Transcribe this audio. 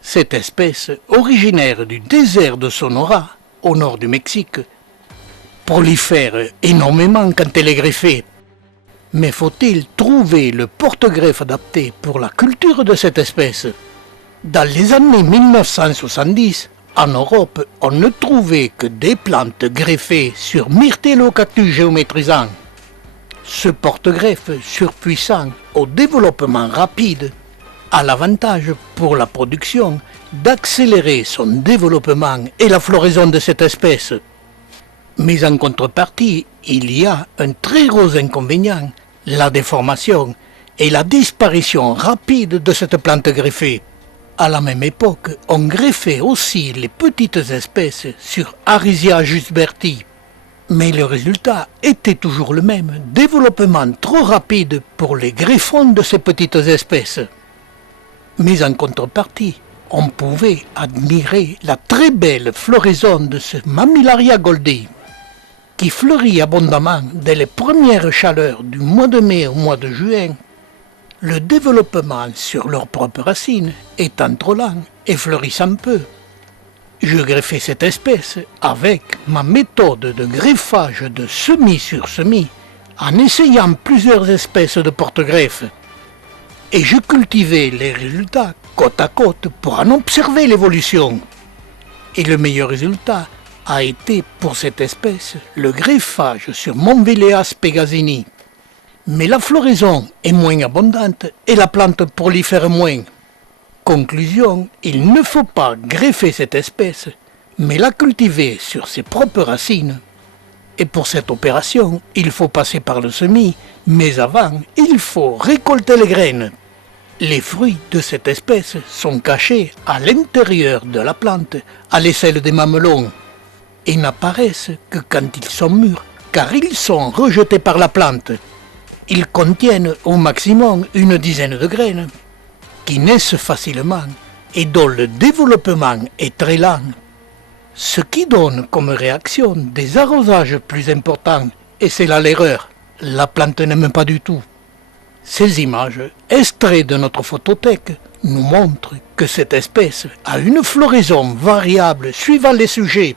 Cette espèce, originaire du désert de Sonora, au nord du Mexique, prolifère énormément quand elle est greffée. Mais faut-il trouver le porte-greffe adapté pour la culture de cette espèce? Dans les années 1970, en Europe, on ne trouvait que des plantes greffées sur Myrtellocactus géométrisant. Ce porte-greffe surpuissant au développement rapide a l'avantage pour la production d'accélérer son développement et la floraison de cette espèce. Mais en contrepartie, il y a un très gros inconvénient, la déformation et la disparition rapide de cette plante greffée. À la même époque, on greffait aussi les petites espèces sur Arisia jusberti. Mais le résultat était toujours le même, développement trop rapide pour les greffons de ces petites espèces. Mais en contrepartie, on pouvait admirer la très belle floraison de ce Mammillaria goldii, qui fleurit abondamment dès les premières chaleurs du mois de mai au mois de juin, le développement sur leurs propres racines étant trop lent et fleurissant peu. Je greffais cette espèce avec ma méthode de greffage de semis sur semis, en essayant plusieurs espèces de porte-greffes. Et je cultivais les résultats côte à côte pour en observer l'évolution. Et le meilleur résultat a été pour cette espèce le greffage sur Montvilléas pegasini. Mais la floraison est moins abondante et la plante prolifère moins. Conclusion, il ne faut pas greffer cette espèce, mais la cultiver sur ses propres racines. Et pour cette opération, il faut passer par le semis, mais avant, il faut récolter les graines. Les fruits de cette espèce sont cachés à l'intérieur de la plante, à l'aisselle des mamelons, et n'apparaissent que quand ils sont mûrs, car ils sont rejetés par la plante. Ils contiennent au maximum une dizaine de graines, qui naissent facilement et dont le développement est très lent, ce qui donne comme réaction des arrosages plus importants, et c'est là l'erreur, la plante n'aime pas du tout. Ces images, extraites de notre photothèque, nous montrent que cette espèce a une floraison variable suivant les sujets.